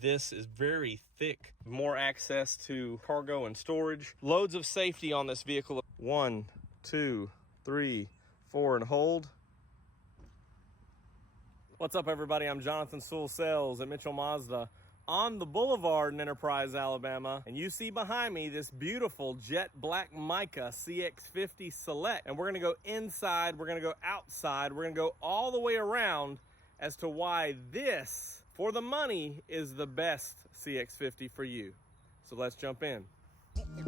This is very thick, more access to cargo and storage. Loads of safety on this vehicle. 1, 2, 3, 4, and hold. What's up, everybody? I'm Jonathan Sewell Sales at Mitchell Mazda on the Boulevard in Enterprise, Alabama. And you see behind me this beautiful Jet Black Mica CX-50 Select. And we're gonna go inside, we're gonna go outside, we're gonna go all the way around as to why this, for the money, is the best CX-50 for you. So let's jump in.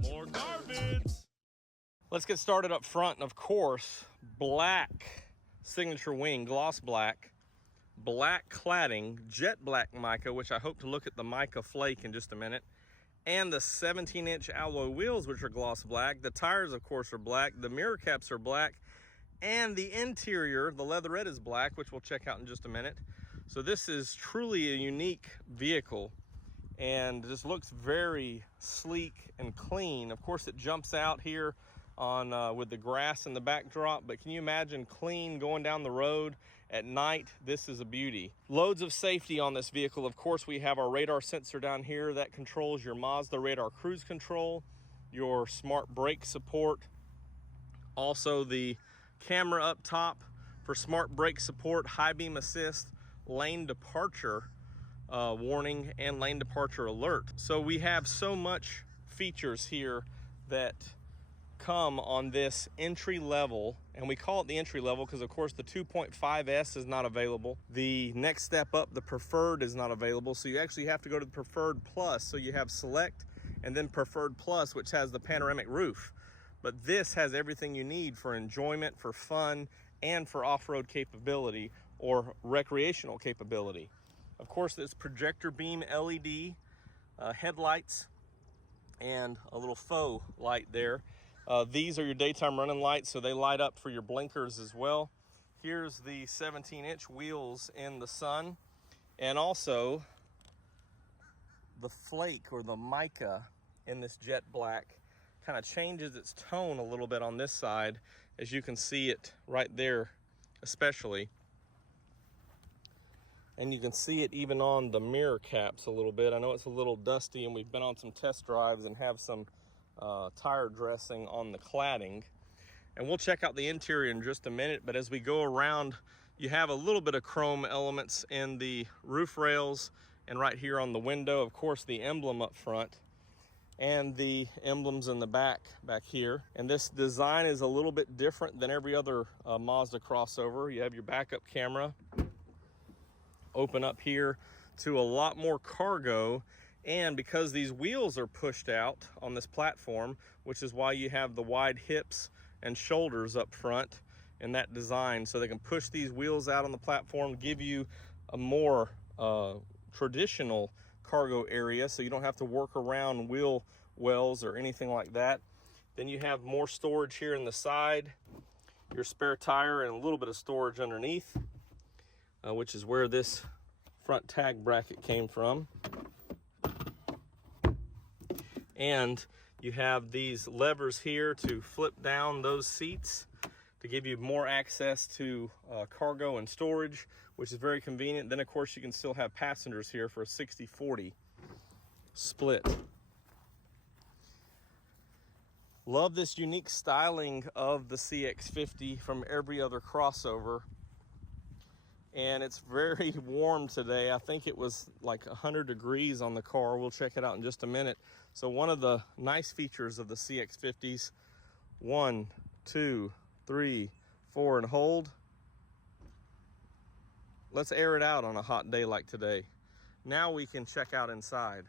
More garbage. Let's get started up front. And of course, black signature wing, gloss black, black cladding, jet black mica, which I hope to look at the mica flake in just a minute, and the 17-inch alloy wheels, which are gloss black. The tires, of course, are black. The mirror caps are black. And the interior, the leatherette, is black, which we'll check out in just a minute. So this is truly a unique vehicle and just looks very sleek and clean. Of course, it jumps out here on with the grass in the backdrop, but can you imagine clean going down the road at night? This is a beauty. Loads of safety on this vehicle. Of course, we have our radar sensor down here that controls your Mazda radar cruise control, your smart brake support, also the camera up top for smart brake support, high beam assist, lane departure warning, and lane departure alert. So we have so much features here that come on this entry level, and we call it the entry level because of course the 2.5S is not available. The next step up, the preferred, is not available, so you actually have to go to the preferred plus. So you have select and then preferred plus, which has the panoramic roof. But this has everything you need for enjoyment, for fun, and for off-road capability or recreational capability. Of course, this projector beam LED headlights and a little faux light there. These are your daytime running lights, so they light up for your blinkers as well. Here's the 17-inch wheels in the sun, and also the flake or the mica in this jet black kind of changes its tone a little bit on this side, as you can see it right there especially. And you can see it even on the mirror caps a little bit. I know it's a little dusty, and we've been on some test drives and have some tire dressing on the cladding. And we'll check out the interior in just a minute, but as we go around, you have a little bit of chrome elements in the roof rails and right here on the window. Of course, the emblem up front and the emblems in the back here. And this design is a little bit different than every other Mazda crossover. You have your backup camera, open up here to a lot more cargo, and because these wheels are pushed out on this platform, which is why you have the wide hips and shoulders up front in that design, so they can push these wheels out on the platform, give you a more traditional cargo area, so you don't have to work around wheel wells or anything like that. Then you have more storage here in the side, your spare tire, and a little bit of storage underneath, which is where this front tag bracket came from. And you have these levers here to flip down those seats to give you more access to cargo and storage, which is very convenient. Then of course you can still have passengers here for a 60-40 split. Love this unique styling of the CX-50 from every other crossover. And it's very warm today. I think it was like 100 degrees on the car. We'll check it out in just a minute. So one of the nice features of the CX-50s, 1, 2, 3, 4, and hold. Let's air it out on a hot day like today. Now we can check out inside.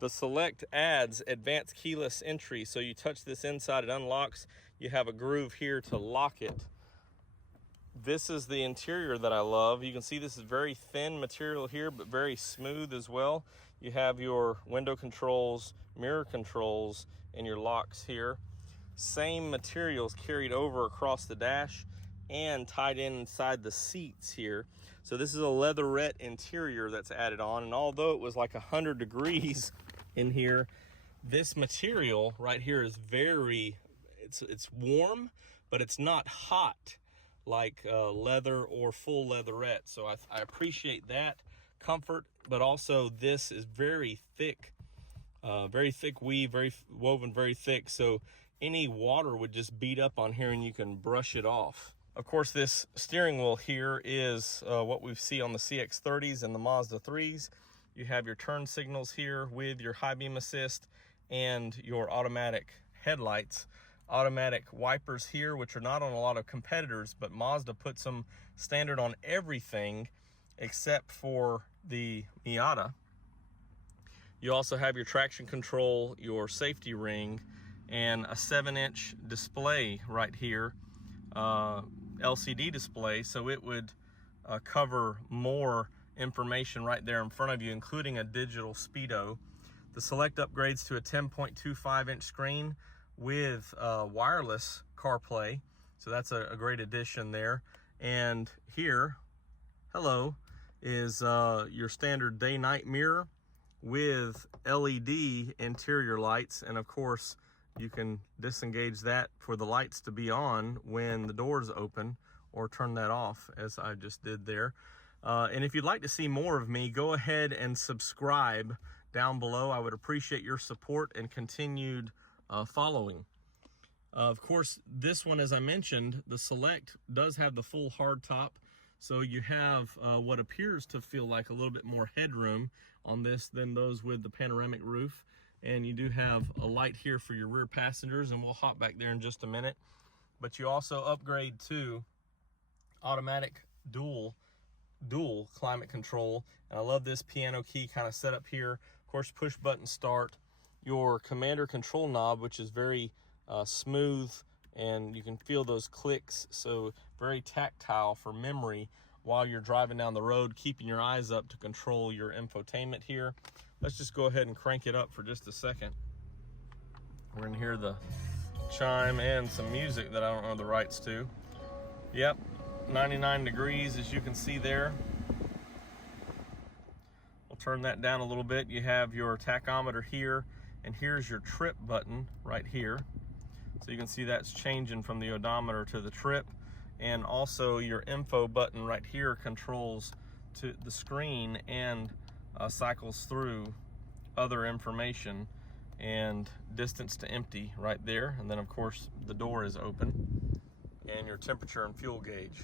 The Select adds advanced keyless entry. So you touch this inside, it unlocks. You have a groove here to lock it. This is the interior that I love. You can see this is very thin material here, but very smooth as well. You have your window controls, mirror controls, and your locks here. Same materials carried over across the dash and tied in inside the seats here. So this is a leatherette interior that's added on, and although it was like 100 degrees in here, this material right here is very, it's warm, but it's not hot like leather or full leatherette. So I appreciate that. Comfort but also this is very thick weave, very woven, very thick. So any water would just beat up on here and you can brush it off. Of course, this steering wheel here is what we see on the CX-30s and the Mazda 3s. You have your turn signals here with your high beam assist and your automatic headlights. Automatic wipers here, which are not on a lot of competitors, but Mazda puts them standard on everything except for the Miata. You also have your traction control, your safety ring, and a 7-inch display right here, LCD display, so it would cover more information right there in front of you, including a digital speedo. The Select upgrades to a 10.25-inch screen with wireless CarPlay, so that's a great addition there. And here, hello, is your standard day-night mirror with LED interior lights, and of course you can disengage that for the lights to be on when the doors open, or turn that off as I just did there. And if you'd like to see more of me, go ahead and subscribe down below. I would appreciate your support and continued following. Of course, this one, as I mentioned, the Select does have the full hard top. So you have what appears to feel like a little bit more headroom on this than those with the panoramic roof. And you do have a light here for your rear passengers, and we'll hop back there in just a minute. But you also upgrade to automatic dual climate control. And I love this piano key kind of setup here. Of course, push button start. Your commander control knob, which is very smooth, and you can feel those clicks, so very tactile for memory while you're driving down the road, keeping your eyes up to control your infotainment here. Let's just go ahead and crank it up for just a second. We're gonna hear the chime and some music that I don't know the rights to. Yep, 99 degrees, as you can see there. We'll turn that down a little bit. You have your tachometer here, and here's your trip button right here. So you can see that's changing from the odometer to the trip. And also your info button right here controls to the screen and cycles through other information, and distance to empty right there. And then of course the door is open, and your temperature and fuel gauge.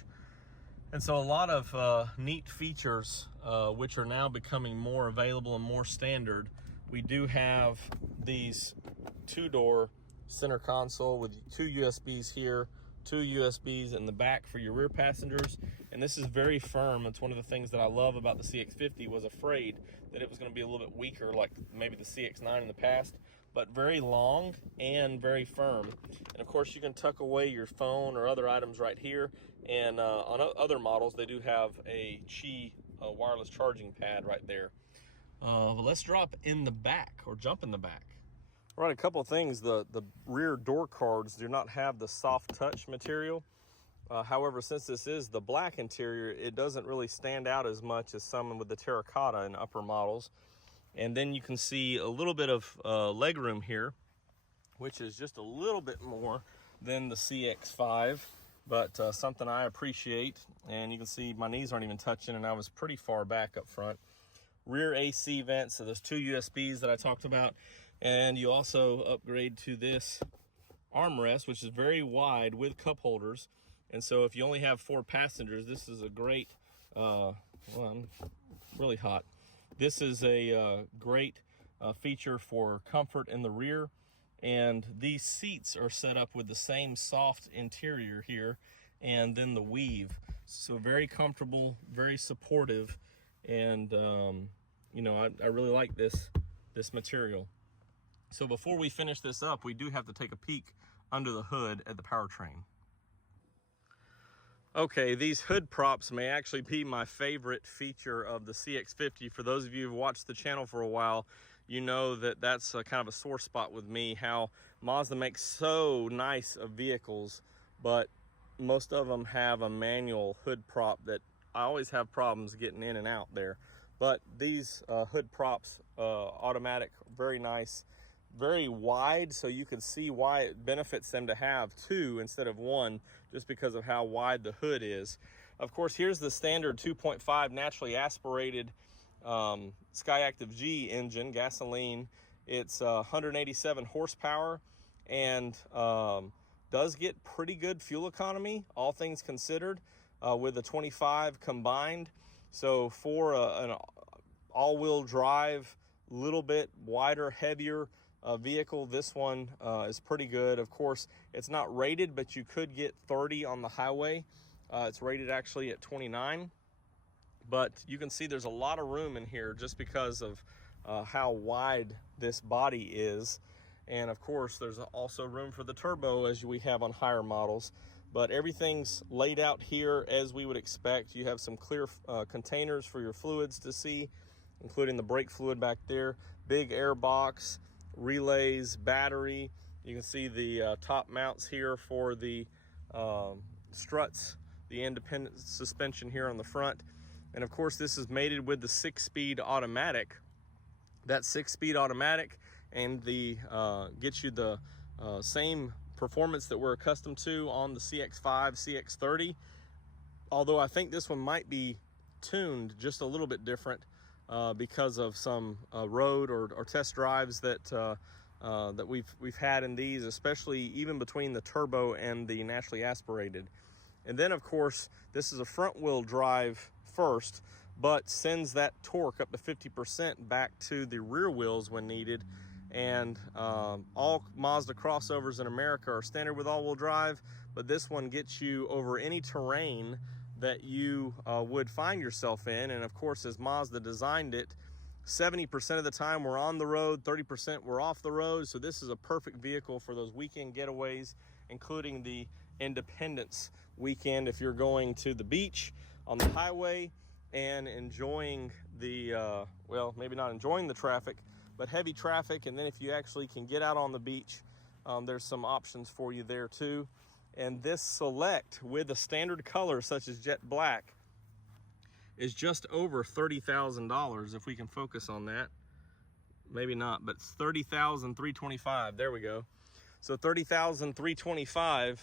And so a lot of neat features which are now becoming more available and more standard. We do have these two-door center console with 2 USBs here, 2 USBs in the back for your rear passengers, and this is very firm. It's one of the things that I love about the CX-50. Was afraid that it was going to be a little bit weaker like maybe the CX-9 in the past, but very long and very firm. And of course you can tuck away your phone or other items right here, and on other models they do have a Qi wireless charging pad right there. Let's drop in the back, or jump in the back. All right, a couple of things. The rear door cards do not have the soft touch material. However, since this is the black interior, it doesn't really stand out as much as some with the terracotta in upper models. And then you can see a little bit of legroom here, which is just a little bit more than the CX-5, but something I appreciate. And you can see my knees aren't even touching, and I was pretty far back up front. Rear AC vents, so there's 2 USBs that I talked about. And you also upgrade to this armrest, which is very wide with cup holders. And so if you only have 4 passengers, this is a great, well, I'm really hot. This is a great feature for comfort in the rear. And these seats are set up with the same soft interior here, and then the weave. So very comfortable, very supportive. And, you know, I really like this material. So before we finish this up, we do have to take a peek under the hood at the powertrain. Okay, these hood props may actually be my favorite feature of the CX-50. For those of you who've watched the channel for a while, you know that that's kind of a sore spot with me, how Mazda makes so nice of vehicles, but most of them have a manual hood prop that I always have problems getting in and out there. But these hood props, automatic, very nice. Very wide, so you can see why it benefits them to have 2 instead of 1, just because of how wide the hood is. Of course, here's the standard 2.5 naturally aspirated Skyactiv G engine, gasoline. It's 187 horsepower and does get pretty good fuel economy, all things considered, with a 25 combined. So for an all-wheel drive, little bit wider, heavier vehicle, this one is pretty good. Of course, it's not rated, but you could get 30 on the highway. It's rated actually at 29. But you can see there's a lot of room in here just because of how wide this body is. And of course, there's also room for the turbo as we have on higher models. But everything's laid out here as we would expect. You have some clear containers for your fluids to see, including the brake fluid back there, big air box, relays, battery. You can see the top mounts here for the struts, the independent suspension here on the front. And of course, this is mated with the 6-speed automatic. That 6-speed automatic and the gets you the same performance that we're accustomed to on the CX-5, CX-30. Although I think this one might be tuned just a little bit different because of some road or test drives that that we've had in these, especially even between the turbo and the naturally aspirated. And then of course, this is a front wheel drive first, but sends that torque up to 50% back to the rear wheels when needed. And all Mazda crossovers in America are standard with all-wheel drive, but this one gets you over any terrain that you would find yourself in. And of course, as Mazda designed it, 70% of the time we're on the road, 30% we're off the road. So this is a perfect vehicle for those weekend getaways, including the Independence weekend if you're going to the beach, on the highway, and enjoying the, well, maybe not enjoying the traffic, but heavy traffic. And then if you actually can get out on the beach, there's some options for you there too. And this Select with a standard color such as Jet Black is just over $30,000 if we can focus on that. Maybe not, but it's $30,325. There we go. So $30,325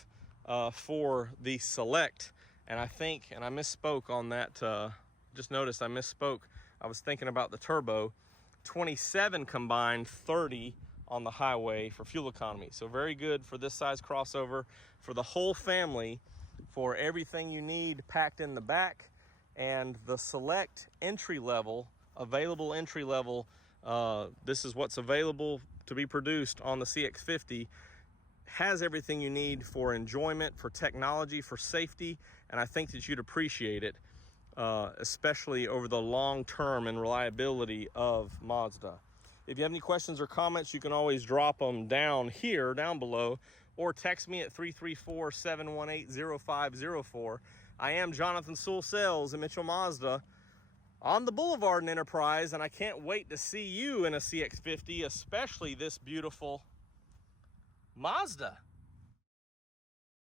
for the Select. And I think, and I misspoke on that, just noticed I misspoke. I was thinking about the turbo. 27 combined, 30 on the highway for fuel economy. So very good for this size crossover, for the whole family, for everything you need packed in the back. And the Select entry level, available entry level, this is what's available to be produced on the CX-50, has everything you need for enjoyment, for technology, for safety, and I think that you'd appreciate it, especially over the long term and reliability of Mazda. If you have any questions or comments, you can always drop them down here, down below, or text me at 334-718-0504. I am Jonathan Sewell Sales at Mitchell Mazda on the Boulevard in Enterprise, and I can't wait to see you in a CX-50, especially this beautiful Mazda.